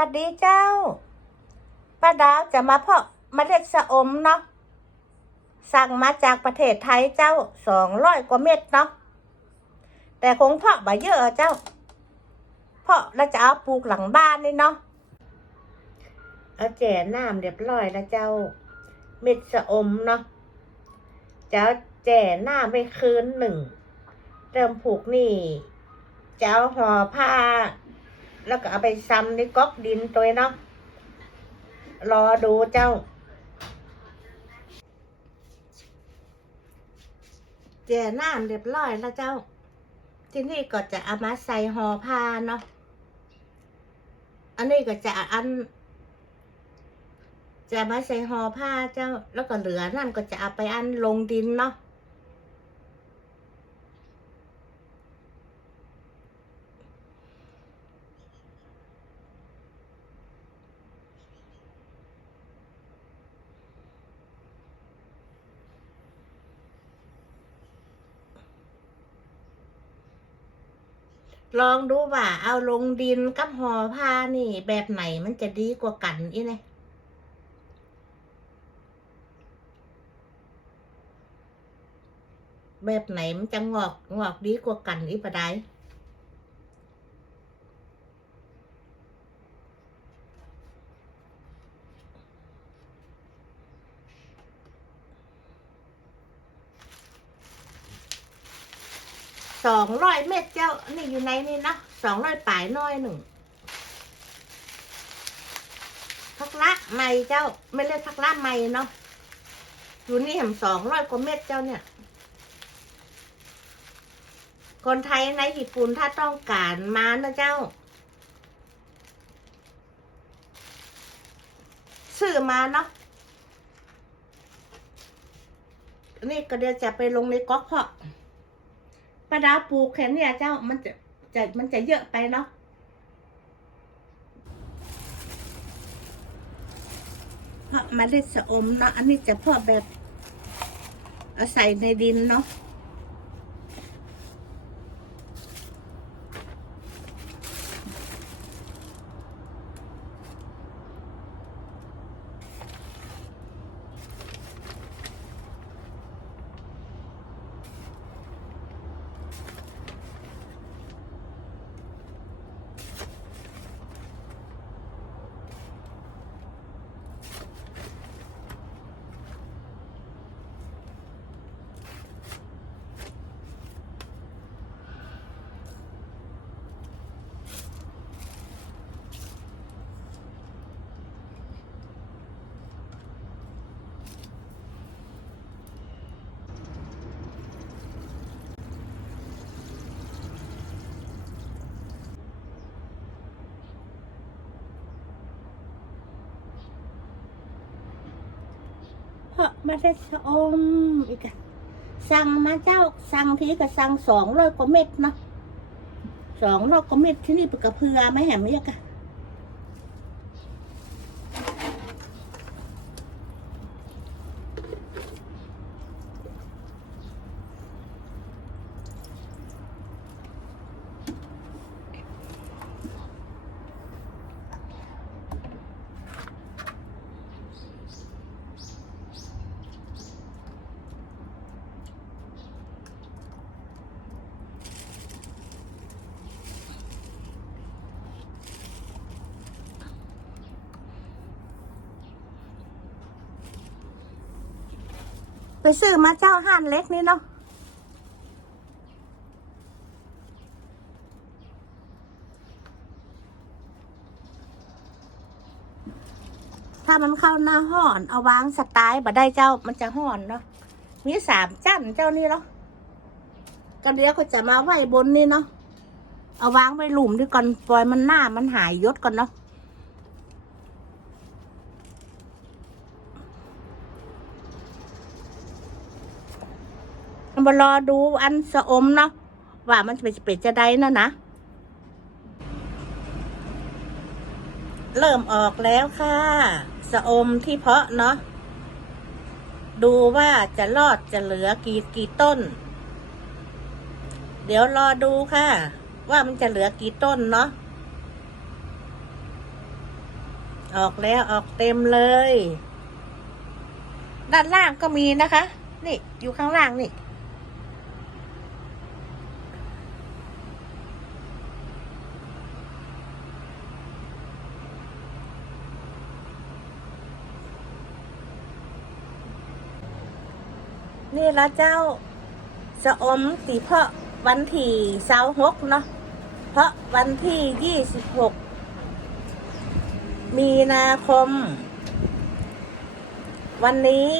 วัสดีเจ้า ป้าดาวจะมาเพาะเมล็ดสะอมเนาะ สั่งมาจากประเทศไทยเจ้าสองร้อยกว่าเม็ดเนาะ แต่คงเพาะบ่เยอะเจ้า เพาะแล้วจะเอาปลูกหลังบ้านนี่เนาะ เอาแจ่น้ำเรียบร้อยแล้วเจ้า เม็ดสะอมเนาะจะเอาแจ่หน้าไปคืนหนึ่ง เริ่มผูกนี่ เจะเอาห่อผ้า แล้วก็เอาไปซ้ำในก๊อกดินตัวเนาะรอดูเจ้า แจ่น้ำเรียบร้อยแล้วเจ้า ที่นี่ก็จะเอามาใส่ห่อผ้าเนาะอันนี้ก็จะอัน จะมาใส่ห่อผ้าเจ้า แล้วก็เหลือนั่นก็จะเอาไปอันลงดินเนาะ ลองดูว่าเอาลงดินกับห่อผ้านี่ แบบไหนมันจะดีกว่ากันอีเนี่ยแบบไหนมันจะงอกงอกดีกว่ากันอีปะได้ สองร้อยเม็ดเจ้า นี่อยู่ในนี่นะสองร้อยปลายน้อยหนึ่งพักละไม่เจ้า ไม่เรียกพักละไม่เนาะอยู่นี่เห็นสองร้อยกว่าเม็ดเจ้าเนี่ย คนไทยในญี่ปุ่นถ้าต้องการมานะเจ้าซื้อมาเนาะนี่ก็เดี๋ยวจะไปลงในก๊อกเพาะ ปลาดาวปลูกแค่เนี่ยเจ้ามันจะจะมันจะเยอะไปเนาะเพราะเมาเล็ดสะอมเนาะอันนี้จะพ่อแบบเอาใส่ในดินเนาะ เพาะมาได้ชะอมอีกอะสั่งมาเจ้าสั่งทีก็สั่งสองร้อยกว่าเม็ดเนาะสองร้อยกว่าเม็ดที่นี่ปกระเพือไหม่แหมไม่ยากะ ไปซื้อมาเจ้าห้านเล็กนี่เนาะถ้ามันเข้าหน้าห่อนเอาวางสไตล์บ่ได้เจ้ามันจะห่อนเนาะมีสามจั่นเจ้านี่เนาะกันเดียวก็จะมาไว้บนนี่เนาะเอาวางไว้หลุมด้วยก่อนปล่อยมันหน้ามันหายยศก่อนเนาะ มารอดูอันสะอมเนาะว่ามันจะเป็นเป็ดจะได้นะนะเริ่มออกแล้วค่ะ สะอมที่เพาะเนาะดูว่าจะรอดจะเหลือกี่กี่ต้น เดี๋ยวรอดูค่ะ ว่ามันจะเหลือกี่ต้นเนาะออกแล้วออกเต็มเลย ด้านล่างก็มีนะคะ นี่อยู่ข้างล่างนี่ นี่ละเจ้าสะอมตีเพาะวันที่เสาหกเนาะเพราะวันที่ยี่สิบหกมีนาคม วันนี้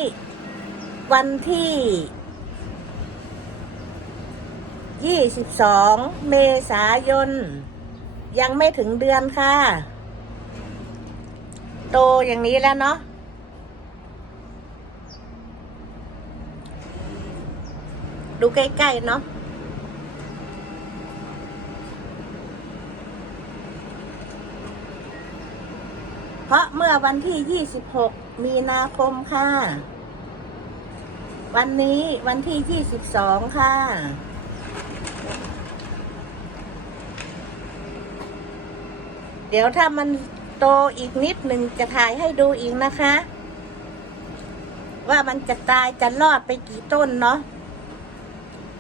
วันที่ยี่สิบสองเมษายน ยังไม่ถึงเดือนค่ะ โตอย่างนี้แล้วเนาะ ดูใกล้ๆเนาะเพราะเมื่อวันที่ 26 มีนาคมค่ะ วันนี้วันที่ 22 ค่ะ เดี๋ยวถ้ามันโตอีกนิดหนึ่งจะถ่ายให้ดูอีกนะคะ ว่ามันจะตายจะรอดไปกี่ต้นเนาะ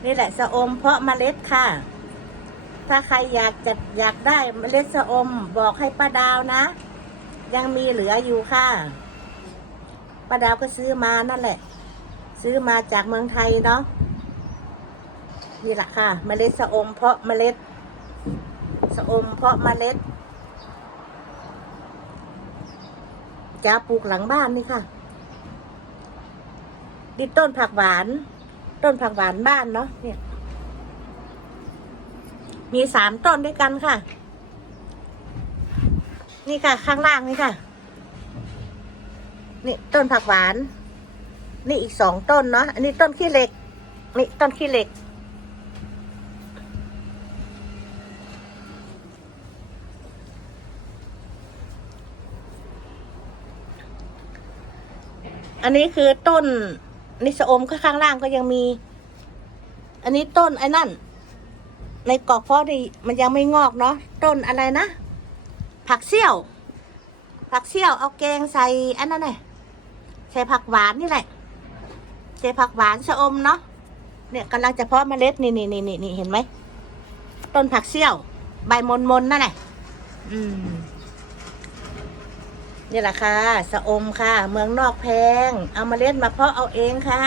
นี่แหละสะอมเพาะเมล็ดค่ะ ถ้าใครอยากจะอยากได้เมล็ดสะอมบอกให้ป้าดาวนะ ยังมีเหลืออยู่ค่ะป้าดาวก็ซื้อมานั่นแหละ ซื้อมาจากเมืองไทยเนาะนี่แหละค่ะ เมล็ดสะอมเพาะเมล็ดสะอมเพาะเมล็ดจะปลูกหลังบ้านนี่ค่ะดิต้นผักหวาน ต้นผักหวานบ้านเนาะเนี่ย มีสามต้นด้วยกันค่ะ นี่ค่ะ ข้างล่างนี่ค่ะ นี่ต้นผักหวาน นี่อีกสองต้นเนาะอันนี้ต้นขี้เหล็ก นี่ต้นขี้เหล็กอันนี้คือต้น นิสอมข้างล่างก็ยังมี อันนี้ต้นไอ้นั่น ในกอกเพาะดีมันยังไม่งอกเนาะต้นอะไรนะ ผักเสี่ยว ผักเสี่ยวเอาแกงใส่อันนั้นไงใส่ผักหวานนี่แหละใส่ผักหวานชะอมเนาะเนี่ยกำลังจะเพาะเมล็ดนี่นี่นี่นี่นี่เห็นไหมต้นผักเสี่ยว ใบมนมนนั่นแหละอืม นี่แหละค่ะ สะอมค่ะ เมืองนอกแพง เอามาเล็ดมาเพาะเอาเองค่ะ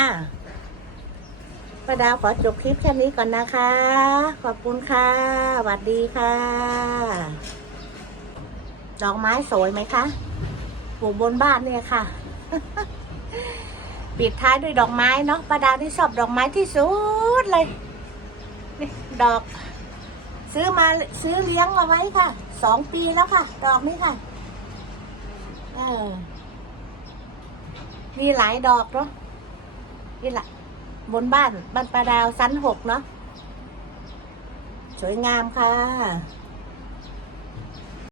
ป้าดาวขอจบคลิปแค่นี้ก่อนนะคะ ขอบคุณค่ะสวัสดีค่ะ ดอกไม้สวยไหมคะปลูกบนบ้านเนี่ยค่ะ ปิดท้ายด้วยดอกไม้เนาะป้าดาวที่ชอบดอกไม้ที่สุดเลย นี่ดอก ซื้อมาซื้อเลี้ยงเอาไว้ค่ะ สองปีแล้วค่ะ ดอกนี้ค่ะ ออมีหลายดอกเนาะนี่แหละบนบ้านบ้านปลาดาว สั้นหกเนาะสวยงามค่ะ